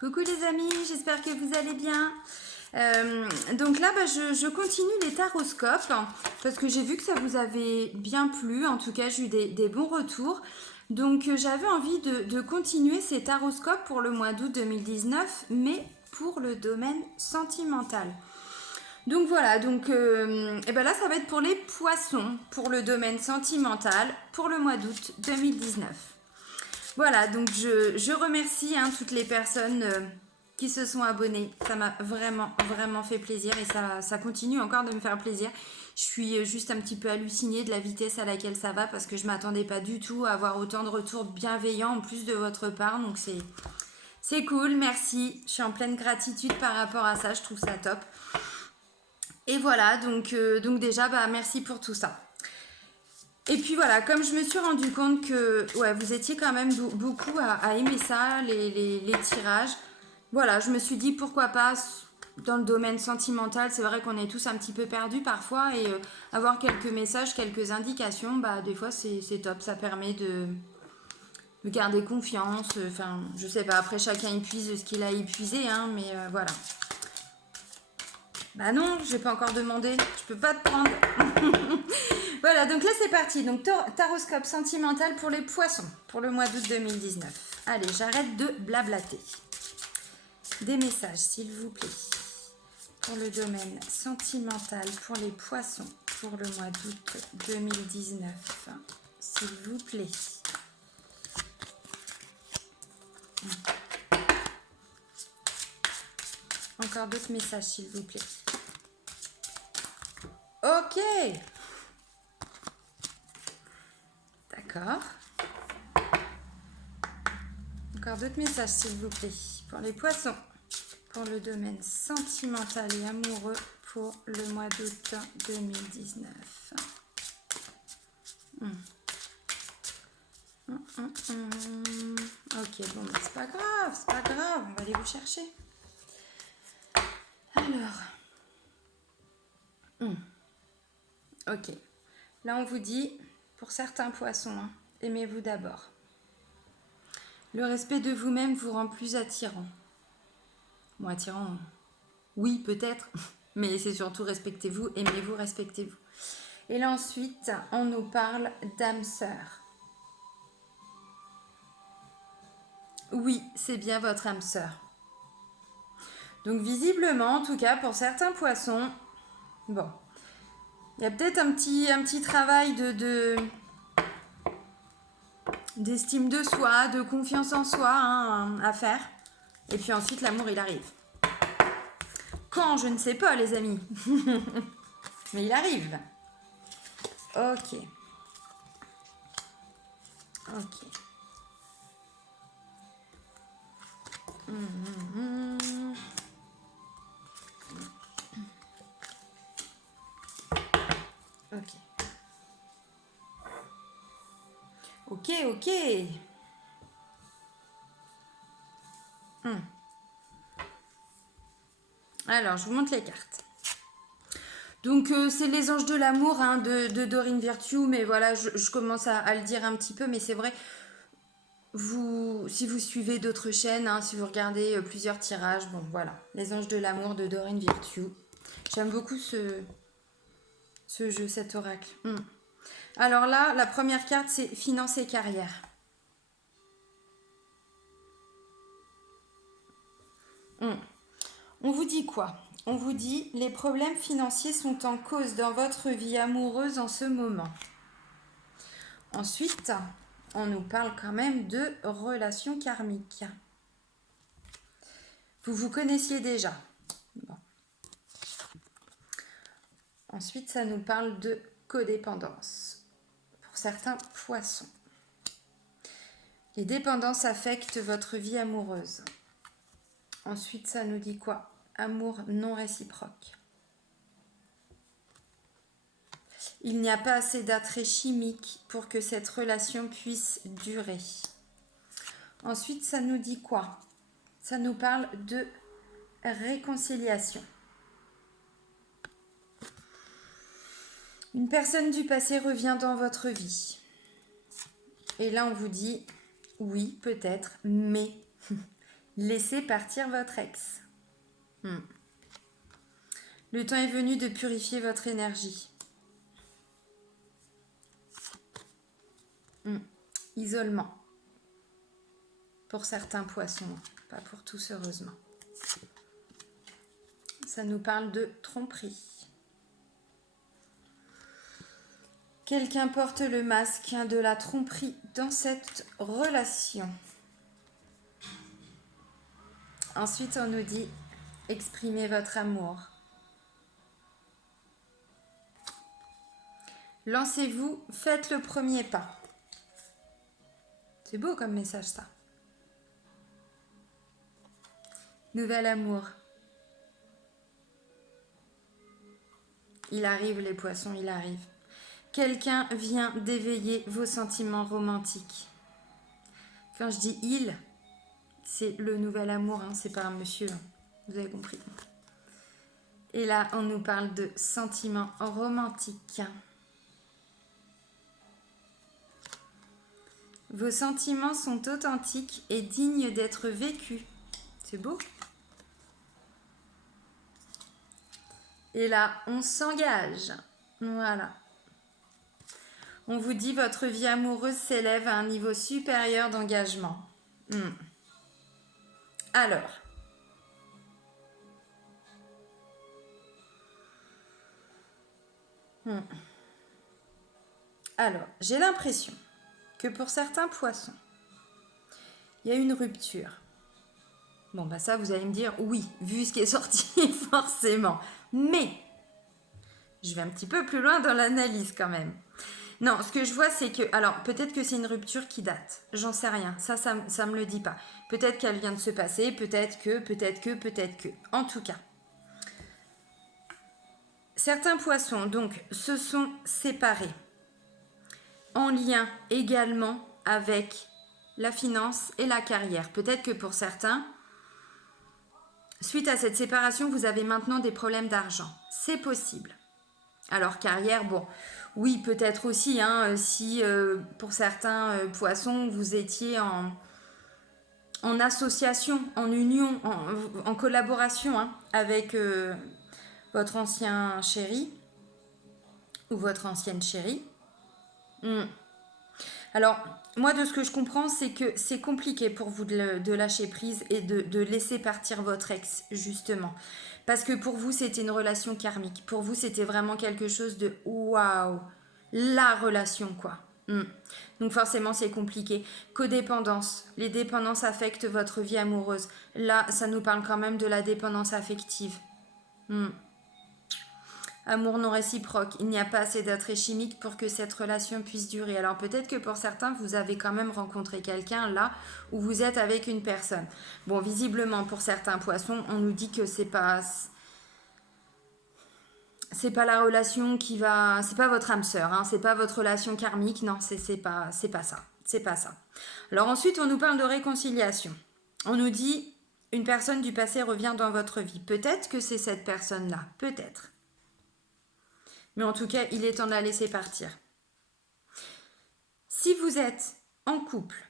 Coucou les amis, j'espère que vous allez bien. Donc là, je continue les taroscopes parce que j'ai vu que ça vous avait bien plu. En tout cas, j'ai eu des bons retours. Donc j'avais envie de continuer ces taroscopes pour le mois d'août 2019, mais pour le domaine sentimental. Donc voilà, et ben là, ça va être pour les poissons, pour le domaine sentimental, pour le mois d'août 2019. Voilà, donc je remercie toutes les personnes qui se sont abonnées. Ça m'a vraiment, vraiment fait plaisir et ça continue encore de me faire plaisir. Je suis juste un petit peu hallucinée de la vitesse à laquelle ça va parce que je ne m'attendais pas du tout à avoir autant de retours bienveillants en plus de votre part. Donc c'est cool, merci. Je suis en pleine gratitude par rapport à ça, je trouve ça top. Et voilà, donc déjà, merci pour tout ça. Et puis voilà, comme je me suis rendu compte que vous étiez quand même beaucoup à aimer ça, les tirages, voilà, je me suis dit pourquoi pas dans le domaine sentimental, c'est vrai qu'on est tous un petit peu perdus parfois et avoir quelques messages, quelques indications, des fois c'est top, ça permet de garder confiance, enfin je sais pas, après chacun épuise ce qu'il a épuisé, mais voilà. Bah non, j'ai pas encore demandé, je peux pas te prendre. Voilà, donc là c'est parti. Donc taroscope sentimental pour les poissons pour le mois d'août 2019. Allez, j'arrête de blablater. Des messages, s'il vous plaît, pour le domaine sentimental pour les poissons pour le mois d'août 2019. S'il vous plaît. Encore d'autres messages, s'il vous plaît. Ok. D'accord. Encore d'autres messages, s'il vous plaît, pour les poissons, pour le domaine sentimental et amoureux pour le mois d'août 2019. Ok, bon, c'est pas grave, on va aller vous chercher. Alors, ok, là on vous dit, pour certains poissons, aimez-vous d'abord. Le respect de vous-même vous rend plus attirant. Bon, attirant, oui, peut-être, mais c'est surtout respectez-vous, aimez-vous, respectez-vous. Et là ensuite, on nous parle d'âme sœur. Oui, c'est bien votre âme sœur. Donc visiblement, en tout cas, pour certains poissons, bon, il y a peut-être un petit travail d'estime de soi, de confiance en soi à faire. Et puis ensuite, l'amour, il arrive. Quand, je ne sais pas, les amis. Mais il arrive. Ok. Ok. Alors, je vous montre les cartes. Donc, c'est les anges de l'amour de Dorine Virtue, mais voilà, je commence à le dire un petit peu, mais c'est vrai, si vous suivez d'autres chaînes, si vous regardez plusieurs tirages, bon, voilà, les anges de l'amour de Dorine Virtue. J'aime beaucoup ce jeu, cet oracle. Alors là, la première carte, c'est finance et carrière. On vous dit quoi? On vous dit les problèmes financiers sont en cause dans votre vie amoureuse en ce moment. Ensuite, on nous parle quand même de relations karmiques. Vous vous connaissiez déjà. Bon. Ensuite, ça nous parle de codépendance pour certains poissons. Les dépendances affectent votre vie amoureuse. Ensuite, ça nous dit quoi? Amour non réciproque. Il n'y a pas assez d'attrait chimique pour que cette relation puisse durer. Ensuite, ça nous dit quoi? Ça nous parle de réconciliation. Une personne du passé revient dans votre vie. Et là, on vous dit, oui, peut-être, mais Laissez partir votre ex. Le temps est venu de purifier votre énergie. Isolement. Pour certains poissons, pas pour tous heureusement. Ça nous parle de tromperie. Quelqu'un porte le masque de la tromperie dans cette relation. Ensuite, on nous dit exprimez votre amour. Lancez-vous, faites le premier pas. C'est beau comme message ça. Nouvel amour. Il arrive les poissons, il arrive. Quelqu'un vient d'éveiller vos sentiments romantiques. Quand je dis il, c'est le nouvel amour, hein, c'est pas un monsieur, hein, vous avez compris. Et là, on nous parle de sentiments romantiques. Vos sentiments sont authentiques et dignes d'être vécus. C'est beau. Et là, on s'engage. Voilà. On vous dit votre vie amoureuse s'élève à un niveau supérieur d'engagement. Alors. Alors, j'ai l'impression que pour certains poissons, il y a une rupture. Bon, bah ça, vous allez me dire, oui, vu ce qui est sorti, forcément. Mais, je vais un petit peu plus loin dans l'analyse quand même. Non, ce que je vois, c'est que... Alors, peut-être que c'est une rupture qui date. J'en sais rien. Ça me le dit pas. Peut-être qu'elle vient de se passer. Peut-être que. En tout cas. Certains poissons, donc, se sont séparés. En lien également avec la finance et la carrière. Peut-être que pour certains, suite à cette séparation, vous avez maintenant des problèmes d'argent. C'est possible. Alors, carrière, bon... Oui, peut-être aussi, hein, si pour certains poissons, vous étiez en association, en union, en collaboration hein, avec votre ancien chéri ou votre ancienne chérie. Alors, moi, de ce que je comprends, c'est que c'est compliqué pour vous de lâcher prise et de laisser partir votre ex, justement. Parce que pour vous, c'était une relation karmique. Pour vous, c'était vraiment quelque chose de waouh, la relation, quoi. Donc forcément, c'est compliqué. Codépendance. Les dépendances affectent votre vie amoureuse. Là, ça nous parle quand même de la dépendance affective. Amour non réciproque. Il n'y a pas assez d'attrait chimique pour que cette relation puisse durer. Alors peut-être que pour certains, vous avez quand même rencontré quelqu'un là où vous êtes avec une personne. Bon, visiblement, pour certains poissons, on nous dit que c'est pas la relation qui va... C'est pas votre âme sœur, hein, c'est pas votre relation karmique. Non, c'est pas ça. C'est pas ça. Alors ensuite, on nous parle de réconciliation. On nous dit, une personne du passé revient dans votre vie. Peut-être que c'est cette personne-là. Peut-être. Mais en tout cas, il est temps de la laisser partir. Si vous êtes en couple,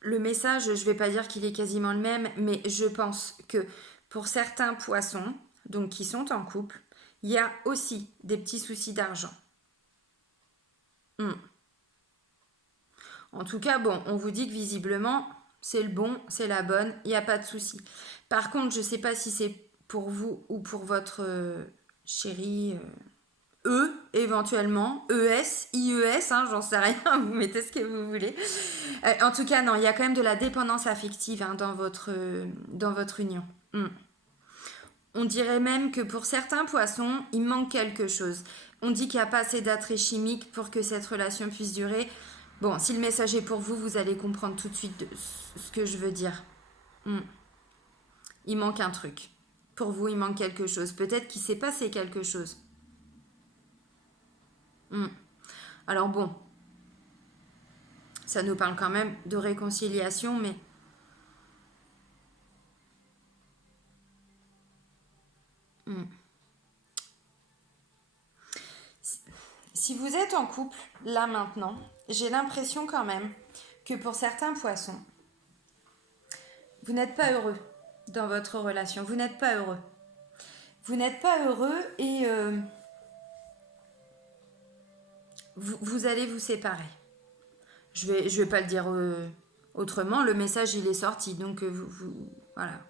le message, je ne vais pas dire qu'il est quasiment le même, mais je pense que pour certains poissons, donc qui sont en couple, il y a aussi des petits soucis d'argent. En tout cas, bon, on vous dit que visiblement, c'est le bon, c'est la bonne, il n'y a pas de souci. Par contre, je ne sais pas si c'est pour vous ou pour votre chéri éventuellement, ES, IES, hein, j'en sais rien, vous mettez ce que vous voulez. En tout cas, non, il y a quand même de la dépendance affective hein, dans votre union. On dirait même que pour certains poissons, il manque quelque chose. On dit qu'il n'y a pas assez d'attrait chimique pour que cette relation puisse durer. Bon, si le message est pour vous, vous allez comprendre tout de suite ce que je veux dire. Il manque un truc. Pour vous, il manque quelque chose. Peut-être qu'il s'est passé quelque chose. Alors bon, ça nous parle quand même de réconciliation, mais... Si vous êtes en couple, là maintenant, j'ai l'impression quand même que pour certains poissons, vous n'êtes pas heureux dans votre relation. Vous n'êtes pas heureux. Vous n'êtes pas heureux et vous allez vous séparer. Je vais pas le dire autrement. Le message, il est sorti. Donc, voilà.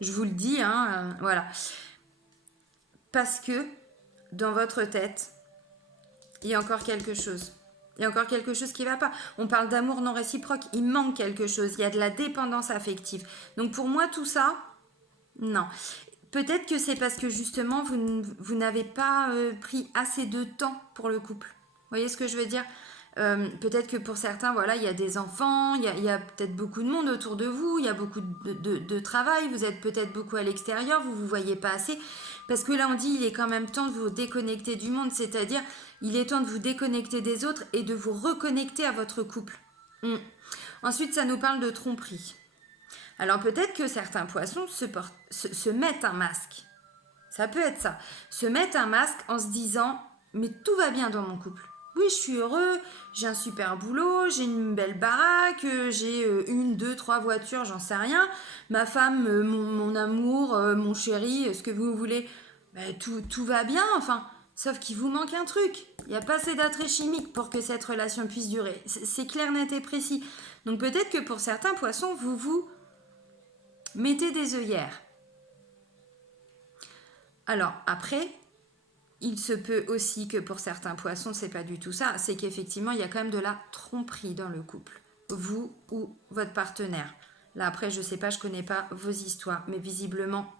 Je vous le dis, hein, voilà. Parce que dans votre tête, il y a encore quelque chose. Il y a encore quelque chose qui ne va pas. On parle d'amour non réciproque. Il manque quelque chose. Il y a de la dépendance affective. Donc pour moi, tout ça, non. Peut-être que c'est parce que justement, vous n'avez pas pris assez de temps pour le couple. Vous voyez ce que je veux dire? Peut-être que pour certains, voilà, il y a des enfants, il y a peut-être beaucoup de monde autour de vous, il y a beaucoup de travail, vous êtes peut-être beaucoup à l'extérieur, vous ne vous voyez pas assez. Parce que là, on dit, il est quand même temps de vous déconnecter du monde, c'est-à-dire, il est temps de vous déconnecter des autres et de vous reconnecter à votre couple. Ensuite, ça nous parle de tromperie. Alors peut-être que certains poissons se mettent un masque. Ça peut être ça. Se mettent un masque en se disant, mais tout va bien dans mon couple. Oui, je suis heureux, j'ai un super boulot, j'ai une belle baraque, j'ai 1, 2, 3 voitures, j'en sais rien. Ma femme, mon amour, mon chéri, ce que vous voulez, ben, tout va bien, enfin. Sauf qu'il vous manque un truc. Il n'y a pas assez d'attrait chimique pour que cette relation puisse durer. C'est clair, net et précis. Donc peut-être que pour certains poissons, vous mettez des œillères. Alors après, il se peut aussi que pour certains poissons, c'est pas du tout ça. C'est qu'effectivement, il y a quand même de la tromperie dans le couple. Vous ou votre partenaire. Là, après, je sais pas, je connais pas vos histoires. Mais visiblement,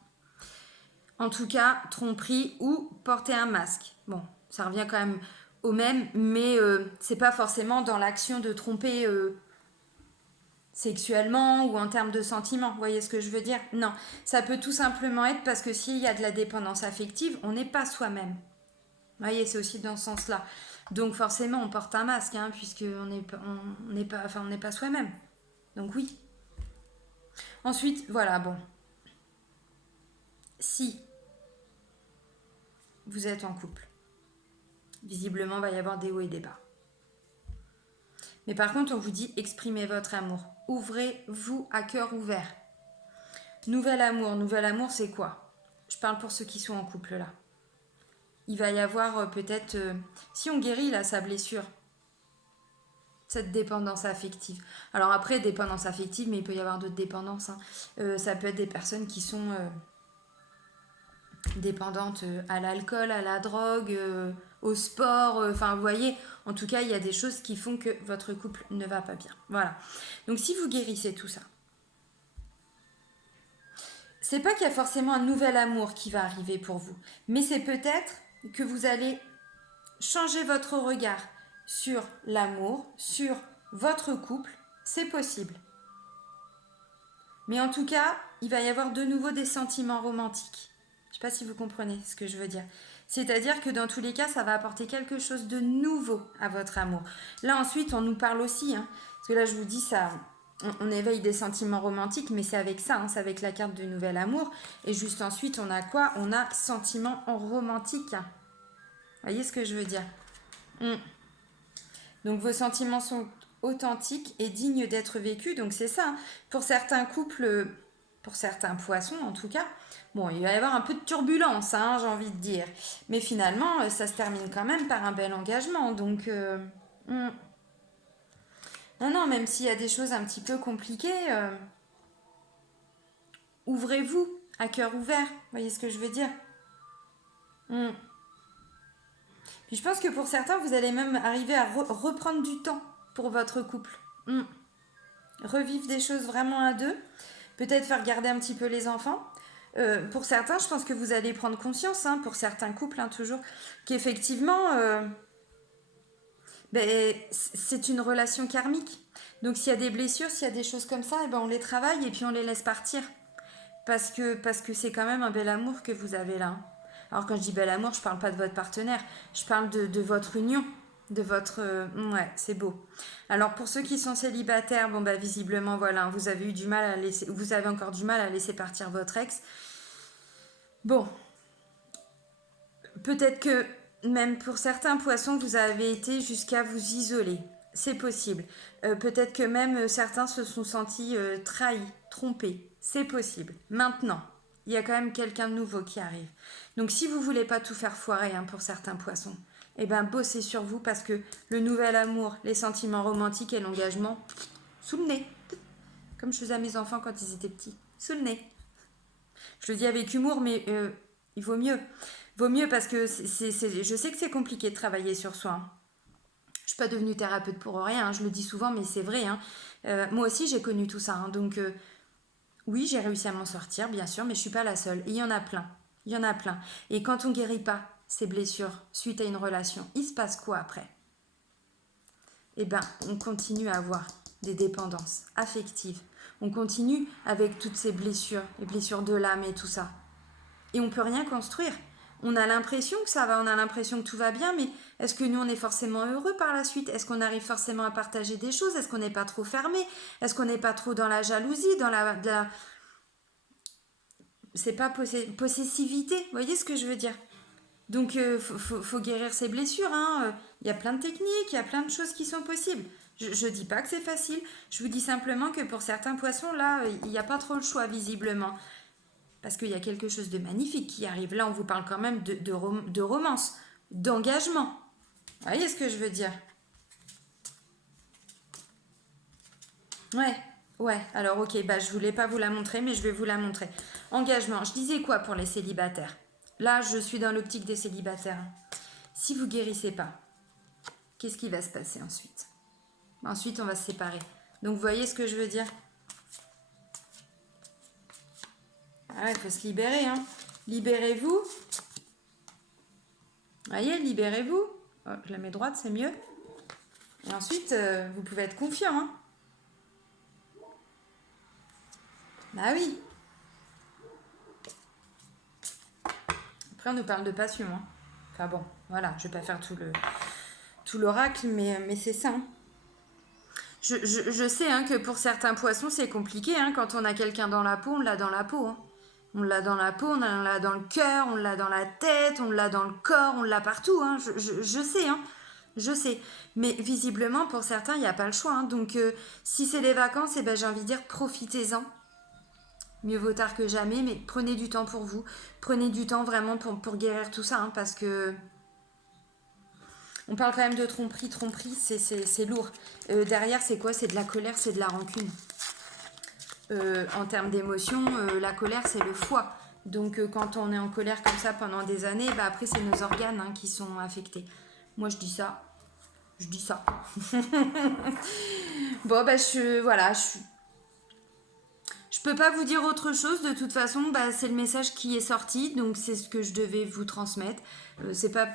en tout cas, tromperie ou porter un masque. Bon, ça revient quand même au même. Mais c'est pas forcément dans l'action de tromper sexuellement ou en termes de sentiments. Vous voyez ce que je veux dire? Non. Ça peut tout simplement être parce que s'il y a de la dépendance affective, on n'est pas soi-même. Vous voyez, c'est aussi dans ce sens-là. Donc forcément, on porte un masque, hein, puisqu'on n'est pas soi-même. Donc oui. Ensuite, voilà, bon. Si vous êtes en couple, visiblement, il va y avoir des hauts et des bas. Mais par contre, on vous dit exprimez votre amour. Ouvrez-vous à cœur ouvert. Nouvel amour, c'est quoi? Je parle pour ceux qui sont en couple là. Il va y avoir peut-être, si on guérit là sa blessure, cette dépendance affective. Alors après, dépendance affective, mais il peut y avoir d'autres dépendances. Hein. Ça peut être des personnes qui sont dépendantes à l'alcool, à la drogue, au sport. Enfin, vous voyez, en tout cas, il y a des choses qui font que votre couple ne va pas bien. Voilà. Donc si vous guérissez tout ça, c'est pas qu'il y a forcément un nouvel amour qui va arriver pour vous, mais c'est peut-être que vous allez changer votre regard sur l'amour, sur votre couple, c'est possible. Mais en tout cas, il va y avoir de nouveau des sentiments romantiques. Je ne sais pas si vous comprenez ce que je veux dire. C'est-à-dire que dans tous les cas, ça va apporter quelque chose de nouveau à votre amour. Là, ensuite, on nous parle aussi, hein, parce que là, je vous dis ça, on éveille des sentiments romantiques, mais c'est avec ça, hein, c'est avec la carte de nouvel amour. Et juste ensuite, on a quoi? On a sentiments romantiques. Vous voyez ce que je veux dire? Donc vos sentiments sont authentiques et dignes d'être vécus. Donc c'est ça. Hein. Pour certains couples, pour certains poissons en tout cas, bon, il va y avoir un peu de turbulence, hein, j'ai envie de dire. Mais finalement, ça se termine quand même par un bel engagement. Donc, non, même s'il y a des choses un petit peu compliquées, ouvrez-vous à cœur ouvert. Vous voyez ce que je veux dire? Puis je pense que pour certains, vous allez même arriver à reprendre du temps pour votre couple. Revivre des choses vraiment à deux. Peut-être faire garder un petit peu les enfants. Pour certains, je pense que vous allez prendre conscience, hein, pour certains couples, hein, toujours, qu'effectivement, c'est une relation karmique. Donc s'il y a des blessures, s'il y a des choses comme ça, on les travaille et puis on les laisse partir. Parce que c'est quand même un bel amour que vous avez là. Hein. Alors quand je dis bel amour, je parle pas de votre partenaire, je parle de votre union, de votre... ouais, c'est beau. Alors pour ceux qui sont célibataires, visiblement, voilà, vous avez eu du mal à laisser... Vous avez encore du mal à laisser partir votre ex. Bon. Peut-être que même pour certains poissons, vous avez été jusqu'à vous isoler. C'est possible. Peut-être que même certains se sont sentis trahis, trompés. C'est possible. Maintenant, il y a quand même quelqu'un de nouveau qui arrive. Donc si vous voulez pas tout faire foirer hein, pour certains poissons, eh ben bossez sur vous parce que le nouvel amour, les sentiments romantiques et l'engagement, sous le nez. Comme je faisais à mes enfants quand ils étaient petits. Sous le nez. Je le dis avec humour, mais il vaut mieux. Vaut mieux parce que je sais que c'est compliqué de travailler sur soi. Hein. Je suis pas devenue thérapeute pour rien, hein, je le dis souvent, mais c'est vrai. Hein. Moi aussi, j'ai connu tout ça. Hein, donc, oui, j'ai réussi à m'en sortir, bien sûr, mais je suis pas la seule. Et il y en a plein. Il y en a plein. Et quand on guérit pas ces blessures suite à une relation, il se passe quoi après? Eh ben, on continue à avoir des dépendances affectives. On continue avec toutes ces blessures, les blessures de l'âme et tout ça. Et on peut rien construire. On a l'impression que ça va, on a l'impression que tout va bien, mais est-ce que nous on est forcément heureux par la suite? Est-ce qu'on arrive forcément à partager des choses? Est-ce qu'on n'est pas trop fermé? Est-ce qu'on n'est pas trop dans la jalousie, dans la... C'est pas possessivité, vous voyez ce que je veux dire? Donc faut guérir ses blessures, hein. Il y a plein de techniques, il y a plein de choses qui sont possibles. Je dis pas que c'est facile, je vous dis simplement que pour certains poissons, là, il n'y a pas trop le choix visiblement. Parce qu'il y a quelque chose de magnifique qui arrive. Là, on vous parle quand même de romance, d'engagement. Vous voyez ce que je veux dire? Ouais. Alors, ok, bah, je voulais pas vous la montrer, mais je vais vous la montrer. Engagement. Je disais quoi pour les célibataires? Là, je suis dans l'optique des célibataires. Si vous guérissez pas, qu'est-ce qui va se passer ensuite? Ensuite, on va se séparer. Donc, vous voyez ce que je veux dire? Ah ouais, il faut se libérer, hein. Libérez-vous. Voyez, libérez-vous. Oh, je la mets droite, c'est mieux. Et ensuite, vous pouvez être confiant. Hein. Bah oui. Après, on nous parle de passion. Hein. Enfin bon, voilà, je vais pas faire tout l'oracle, mais c'est ça. Hein. Je sais hein, que pour certains poissons, c'est compliqué. Hein. Quand on a quelqu'un dans la peau, on l'a dans la peau. Hein. On l'a dans la peau, on l'a dans le cœur, on l'a dans la tête, on l'a dans le corps, on l'a partout. Hein. Je sais, hein. Je sais. Mais visiblement, pour certains, il n'y a pas le choix. Hein. Donc, si c'est des vacances, eh ben, j'ai envie de dire, profitez-en. Mieux vaut tard que jamais, mais prenez du temps pour vous. Prenez du temps vraiment pour guérir tout ça, hein, parce que... On parle quand même de tromperie. Tromperie, c'est lourd. Derrière, c'est quoi? C'est de la colère, c'est de la rancune. En termes d'émotion, la colère, c'est le foie. Donc, quand on est en colère comme ça pendant des années, bah, après, c'est nos organes hein, qui sont affectés. Moi, je dis ça. Je dis ça. Bon, bah, voilà, je peux pas vous dire autre chose. De toute façon, bah, c'est le message qui est sorti. Donc, c'est ce que je devais vous transmettre. C'est pas...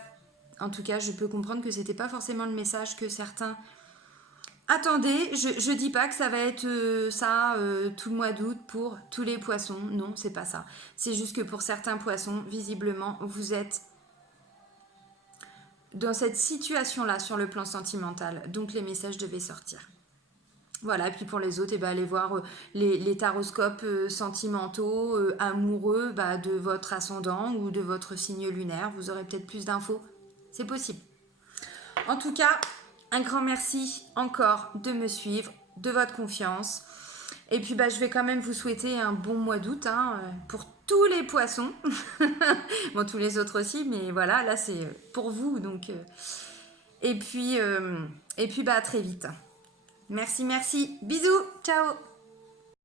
En tout cas, je peux comprendre que c'était pas forcément le message que certains... Attendez, je dis pas que ça va être tout le mois d'août pour tous les poissons. Non, c'est pas ça. C'est juste que pour certains poissons, visiblement, vous êtes dans cette situation-là sur le plan sentimental. Donc les messages devaient sortir. Voilà, et puis pour les autres, eh ben, allez voir les taroscopes sentimentaux, amoureux de votre ascendant ou de votre signe lunaire. Vous aurez peut-être plus d'infos. C'est possible. En tout cas, un grand merci encore de me suivre, de votre confiance. Et puis je vais quand même vous souhaiter un bon mois d'août hein, pour tous les poissons. Bon, tous les autres aussi, mais voilà, là c'est pour vous. Donc, et puis à très vite. Merci. Bisous, ciao.